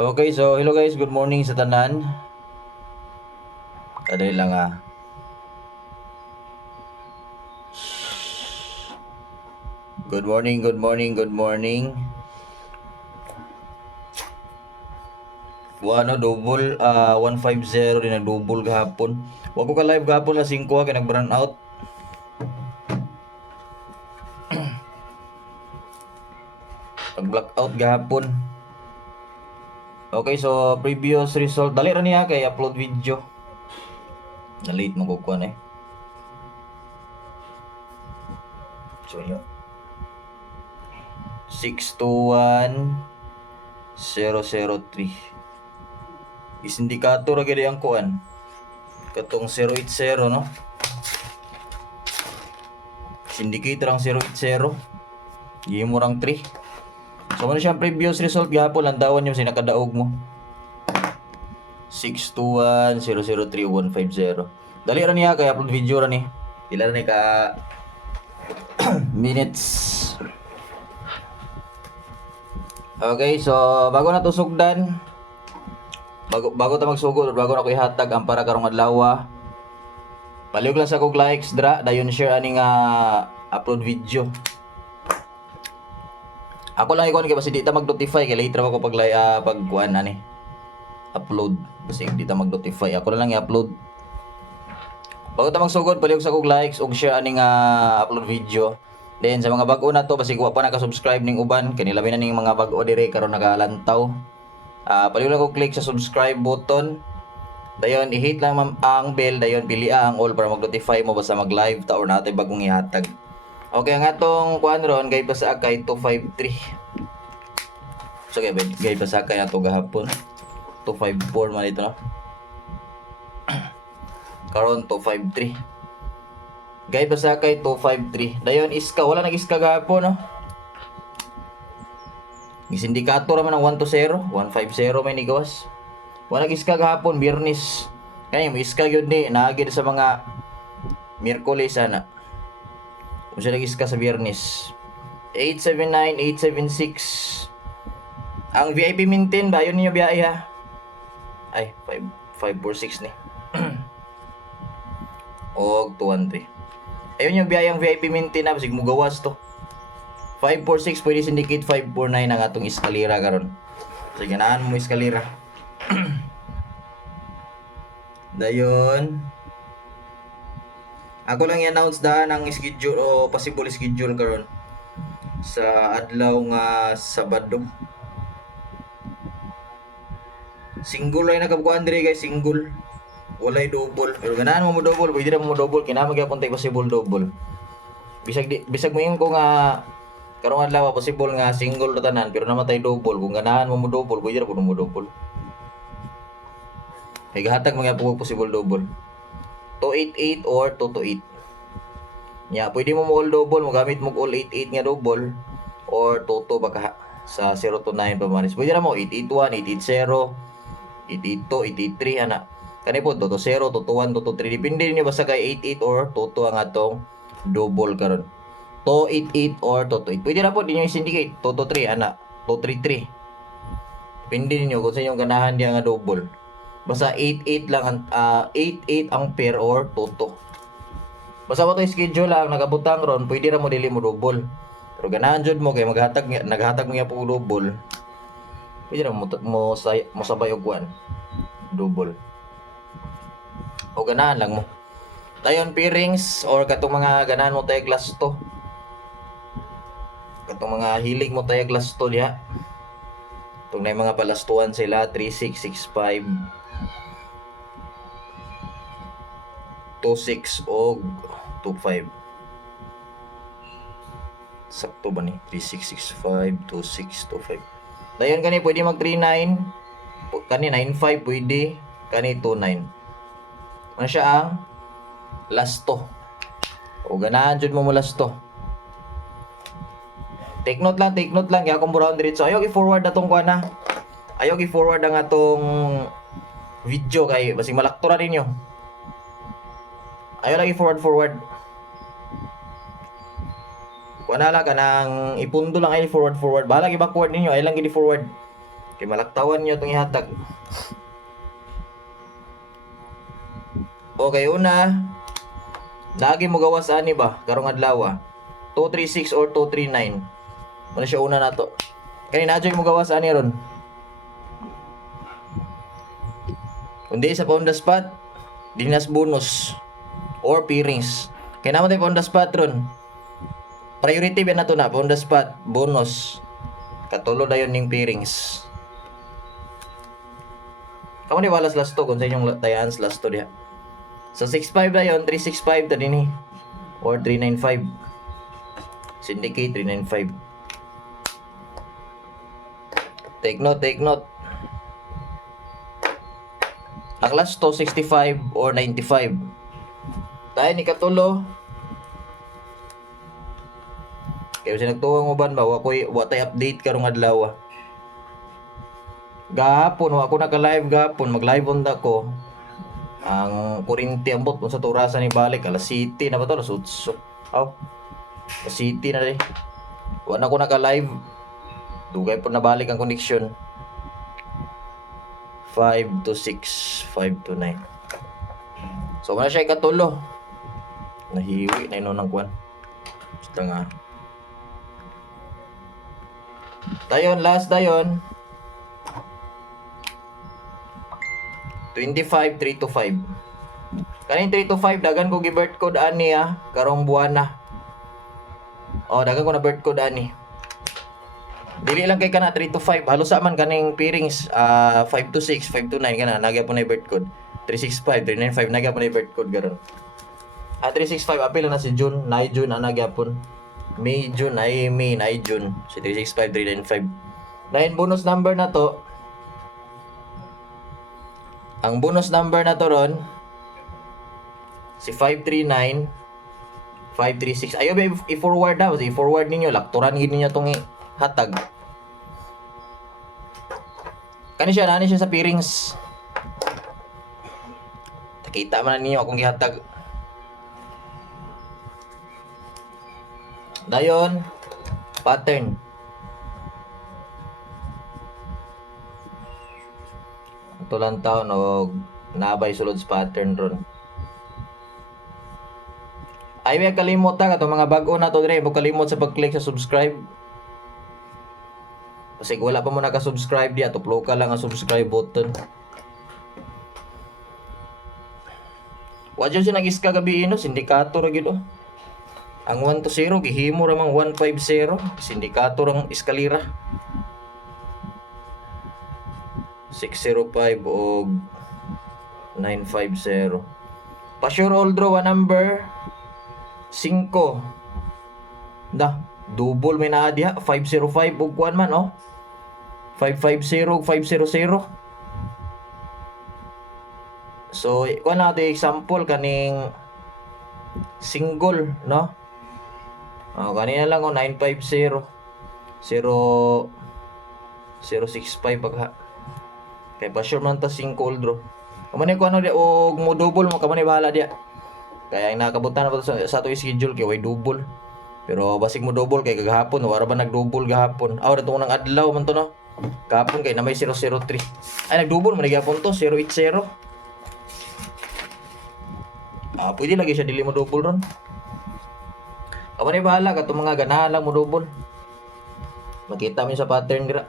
Okay, so hello guys, good morning sa tanan. Kadali lang Good morning, good morning, good morning. Double 150 din nag-double gahapon. Wa ko ka live gahapon na 5 kay nag-burn out. Nag-blackout gahapon. Okay, so previous result dali ra niya kay upload video. Na late mo kukuan So yun. 621003. Is indikator ra gyud ang kuan. Katong 080 no. Indicator ang 080. Gihimo rang 3. So ano siya previous result gahapon lantawan yung sinakadaog mo. 621-003-150. Dali ra niya kay upload video ra ni. Pila ra ni ka minutes. Okay, so bago na to sugdan, bago ta magsugod, bago na ko ihatag ang para karong adlaw. Palihog lang sa kog likes dra, dayon share ani nga upload video. Ako lang ikon kay basi di ta mag-notify kay later ako pag kuan ani upload kasi di ta mag-notify. Ako na lang i-upload. Bago ta magsugod, palihog sa kog likes ug share ani nga upload video. Then sa mga bag-o na to basig wa pa naka-subscribe ning uban, kani labi na ning mga bag-o dire karon nagalantaw. Palihog lang ko click sa subscribe button. Dayon i-hit lang ang bell, dayon pili ang all para mag-notify mo basta mag-live ta or natay bagong ihatag. Okay, ang atong kuan ron gay pa sa akay 253. So gay pa sa akay nato gahapon. 254 man ito no. Karon 253. Gay pa sa akay 253. Dayon iska wala nag-iska gahapon no. Gisindikator man ang 120, 150 may nigawas. Wala nag-iska gahapon Biyernes. Kaya mo iska gyud ni naagid sa mga Miyerkules ana. Kung siya nag-iska sa Biyernes. 879, 876. Ang VIP maintain ba? Yun niyo biyahe ha? Ay, 546 ni. Og 213. Ayun yung biyahe ang VIP maintain na. Basig mo gawas to. 546 pwede syndicate 549 ang atong eskalera karon. So, ganaan mo eskalera. Dayon. Ako lang i-announce daan ang schedule o possible schedule karon sa adlaw nga Sabado. Single ay nakabukuan dire guys, single. Walay double. Pero ganahan mo double, pwede ra mo double kinahanglan gyapon tay possible double. Bisag mo ko nga karong adlaw possible nga single ra tanan pero namatay double. Kung ganahan mo double, pwede ra pud mo double. Ay gahatag mo gyapon possible double. 288 or 228. Ya, pwede mo all double, mo gamit mo all 88 nga double or 22 baka sa 0 to 9 pa manis. Pwede ra mo 881, 880, 882, 883 ana. Kani po 220, 221, 223 depende niyo basta kay 88 or 22 ang atong double karon. 288 or 228. Pwede ra po dinyo i-syndicate 223 ana, 233. Depende niyo kung sa inyong ganahan diya nga double. Basta 88 lang ang 88 ang pair or 22. Basta mo to schedule lang nagabutang ron, pwede ra mo dili mo double. Pero ganahan jud mo kay naghatag mo ya po double. Pwede ra mo sabay og kuan. Double. O ganahan lang mo. Dayon pairings or katong mga ganahan mo tay class to. Katong mga hilig mo tay class to diha. Tong nay mga palastuan sila 3665 26 og 25. Sakto ba ni? 3665 2625. Dayon kani pwede mag 39. Kani 95 pwede. Kani 29. Ano siya ang last to. O ganahan jud mo last to. Take note lang kaya akong buraon diretso. Ayaw i-forward na tong kuan na. Ayaw i-forward ang atong video kay basig malaktora ninyo. Ayaw lagi forward. Kuan na lang kanang ipundo lang ay forward. Bahala gi backward ninyo, ay lang gid forward. Kay malaktawan nyo itong ihatag. Okay, una, lagi mo gawas ani ba? Karong adlaw 236 or 239. Muna siya una na to. Kanina adyo mo gawas ani ron. Kundi sa on the spot, dinas bonus or pairings. Kaya naman tayo on the spot ron. Priority ba na to na? On the spot, bonus. Katulo na yun ng pairings. Kamu di walas last to kung sa inyong tayaan last to diha. So 6.5 na yun, 365 na din or 395. Syndicate 395. Take note, take note. Ang last to 65 or 95. Tayo ni katulo. Kaya siya nagtuwang uban ba, watay update karong adlaw. Gahapon, ako naka-live gahapon, mag-live on ko. Ang kurinti ambot kung sa turasan ni balik, alas City na ba to? Alas City na rin. Wala ko naka-live. Dugay po na balik ang connection. 5 to 6, 5 to 9. So, wala siya ikatulo. Nahiwi na yun ng kwan. Basta nga. Dayon, last dayon. 25, 3 to 5. Kanin 3 to 5, dagan ko gi-birth code ani karong buwan na. Dagan ko na birth code ani. Dili lang kay kana 3 to 5, halos man kaning pairings 5 to 6, 5 to 9 kana nagya po na birth code. 365, 395 nagya po na birth code garon. 365 apil na si June, na June nagya po. May, June, May, June. Si 365, 395. Dahil bonus number na to. Ang bonus number na to ron, si 539, 536. Ayaw ba i-forward daw? I-forward ninyo. Lakturan ninyo itong hatag. Kani siya, nani siya sa pairings. Nakita man ninyo akong gihatag. Dayon, pattern. Ito lang taon o nabay sulod sa pattern ron. Ay, may kalimot ka itong mga bago na to dire. Huwag kalimot sa pag-click sa subscribe. Kasi wala pa mo naka-subscribe diya. Tuplo ka lang ang subscribe button. Huwag dyan siya nag-iska gabi sindikator agad Ang 1 to 0, gihimo ramang 150. Sindikator ang eskalira. 605 o 950. Pa-sure all draw number 5. Double may naa diha 505 ug kuan man 550 500. So kuan nato example kaning single kanina lang 950 065 pagha. Kay pa-sure man ta 5 all draw. Kamani ko di og mo double mo kamani bahala diya. Kaya ang nakabutan na ba sa ato schedule kay way double. Pero basig mo double kay kagahapon wala ba nag-double gahapon. Dato nang adlaw man to Gahapon kay na may 003. Ay nag-double man gihapon to 080. Pwede lagi siya dili mo double ron. Kamani bahala ka mga ganahan lang mo double. Makita mo sa pattern gira.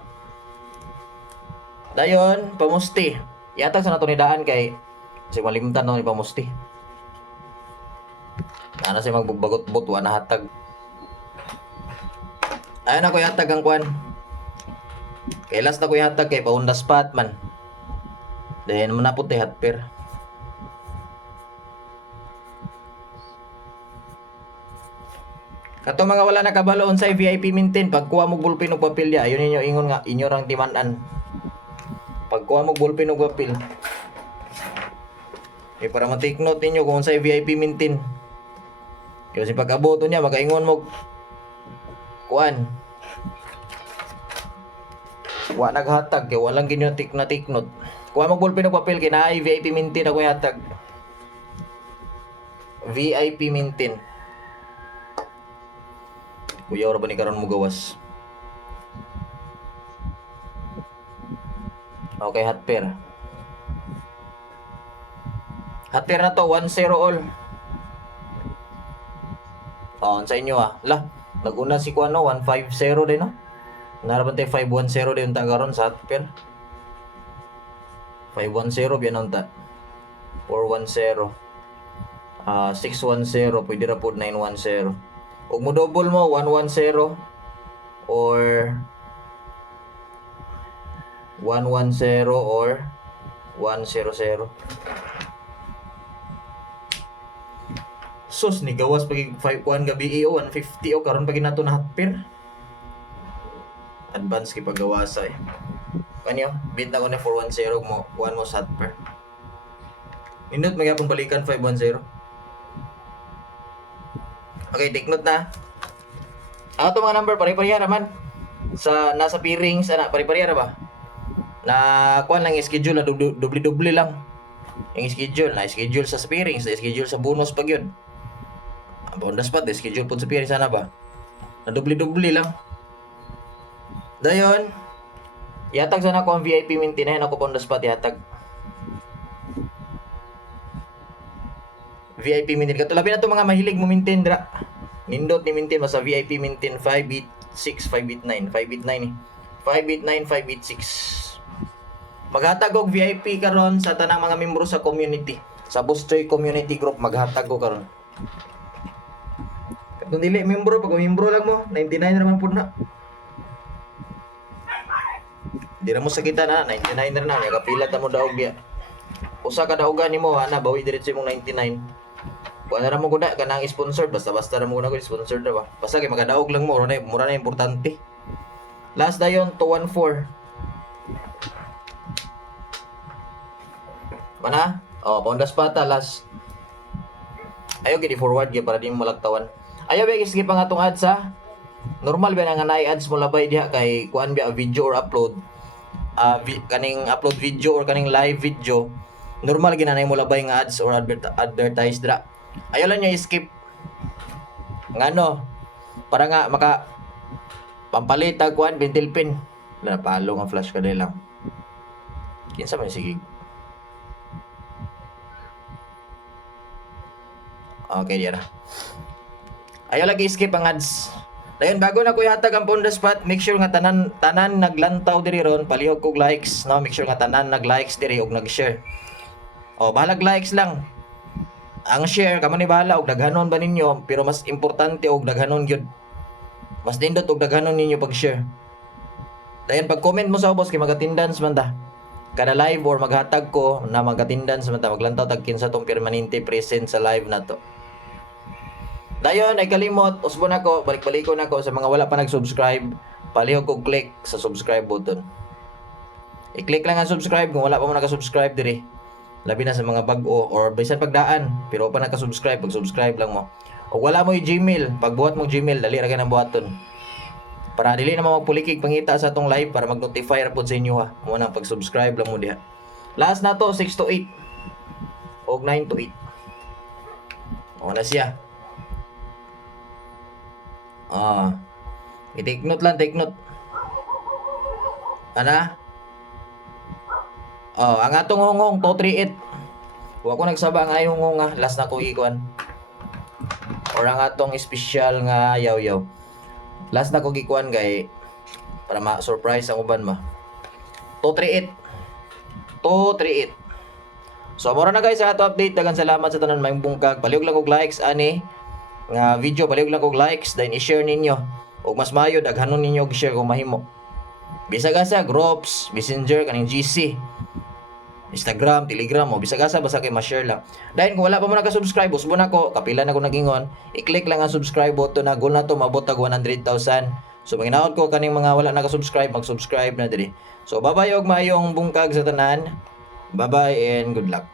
Dayon, pamusti. Yata sa nato ni daan kay kasi malimtan ni pamusti. Ana siya magbagot-bot wa na hatag. Ayun ako yatag ang kwan. Kay last na ko yatag kay pa on the spot man. Then manapot tay hatper. Kato mga wala nakabalo unsay VIP maintain pagkuha mo bulpin og papel dia ayon ninyo ingon nga inyo rang timan-an. Pagkuha mo bulpin og papel. Para ma-take note ninyo kung unsay VIP maintain. Kasi pag-abot niya makaingon mo kuan. Wa naghatag kay walang ginyo take note. Kuha mo bulpin og papel kay naay VIP maintain ako yatag. VIP maintain. Kuya ora ba ni karon mo gawas? Okay, hot pair. Hot pair na to, 1-0 all. Sa inyo lah, naguna si Kuano, 1-5-0 din, no? Naraban tayo 5-1-0 din yung tagaron sa hot pair. 5-1-0, biyan ta. 4-1-0. 6-1-0, pwede na po 9-1-0. Huwag mo double mo, 1-1-0 or 1-1-0 or 1-0-0. Sus, ni gawas pag 5-1 gabi o 150 o karon pag nato na hot pair. Advance kay paggawasa eh. Kanyo, benta ko na 4-1-0 mo, 1 mo sa hot pair. Nindot magyapon balikan 5-1-0. Okay, take note na. Ito mga number pare-pareha naman. Sa nasa pairings ana pare-pareha na ba? Na kuan lang schedule na doble-doble lang. Yung schedule sa pairings, na schedule sa bonus pag yun. On the spot, schedule po sa pairings sana ba? Na doble-doble lang. Dayon, yatag sana ko ang VIP maintain na ako on the spot yatag. VIP maintain ka. Labi na to mga mahilig mo maintain dra. Nindot ni maintain sa VIP maintain 586, 589, 589 eh. 589, 586. Maghatag og VIP karon sa tanang mga membro sa community. Sa Booster Community Group maghatag ko karon. Kung dili membro, pag membro lang mo, 99 naman pud na. Di na mo sakita na, 99 na nagapila ta mo daog ya. Usa ka daogan nimo ana bawi diretso imong 99. Buwan na mo guna kanang sponsor basta na mo guna ko sponsor na ba. Basta kay magadaog lang mo mura na importante. Last dayon 214. Mana? Paundas pata last. Ayo gid forward gyud para di mo malagtawan. Ayo ba sige pa nga tong ads ha. Normal ba nga naay ads mo labay diha kay kuan ba video or upload. Kaning upload video or kaning live video. Normal ginanay mo labay nga ads or advertise dra. Ayaw lang niya skip. Ngano? Para nga maka pampalit tag kuan pentil pin. Napalo nga flash ka lang. Kinsa man sige. Okay, diyan na. Ayaw lagi skip ang ads. Dayon bago na ko yatag ang on the spot, make sure nga tanan naglantaw diri ron, palihog kog likes, no? Make sure nga tanan nag-likes diri ug nag-share. Bahalag likes lang. Ang share kamo ni bahala og daghanon ba ninyo, pero mas importante og daghanon gyud. Mas nindot og daghanon ninyo pag-share. Dayon pag comment mo sa ubos kay mag-attendance man ta. Kada live or maghatag ko na mag-attendance man ta, maglantaw tag kinsa tong permanente present sa live na to. Dayon ay kalimot, usbon ako, balik-balikon ako sa mga wala pa nag-subscribe, palihog kog click sa subscribe button. I-click lang ang subscribe kung wala pa mo naka-subscribe diri. Labi na sa mga bag-o or bisan pagdaan pero pa naka-subscribe, pag-subscribe lang mo. O wala mo yung Gmail, pagbuhat mo Gmail, dali ra ka nang buhaton. Para dili na magpulikig pangita sa atong live para mag-notify ra pod sa inyo ha. Mo nang pag-subscribe lang mo diha. Last na to 6 to 8 og 9 to 8. Na siya. I-take note lang, take note. Ana? Ang atong hungong 238. Wa ko nagsaba ang ayong hungong nga last na ko ikuan. Or ang atong special nga yaw-yaw. Last na ko gikuan kay para ma-surprise ang uban ba. 238. 238. So mura na guys sa ato update. Daghang salamat sa tanan may bungkag. Palihog lang og likes ani nga video, palihog lang og likes then i-share ninyo. Og mas maayo daghanon ninyo og share kung mahimo. Bisag asa groups, Messenger kaning GC. Instagram, Telegram mo, bisag asa basta kay ma-share lang. Dahil kung wala pa mo naka-subscribe, usbon ako, kapila na ko nagingon, i-click lang ang subscribe button na goal na to mabot tag 100,000. So manginaot ko kaning mga wala naka-subscribe, mag-subscribe na diri. So bye-bye og maayong bungkag sa tanan. Bye-bye and good luck.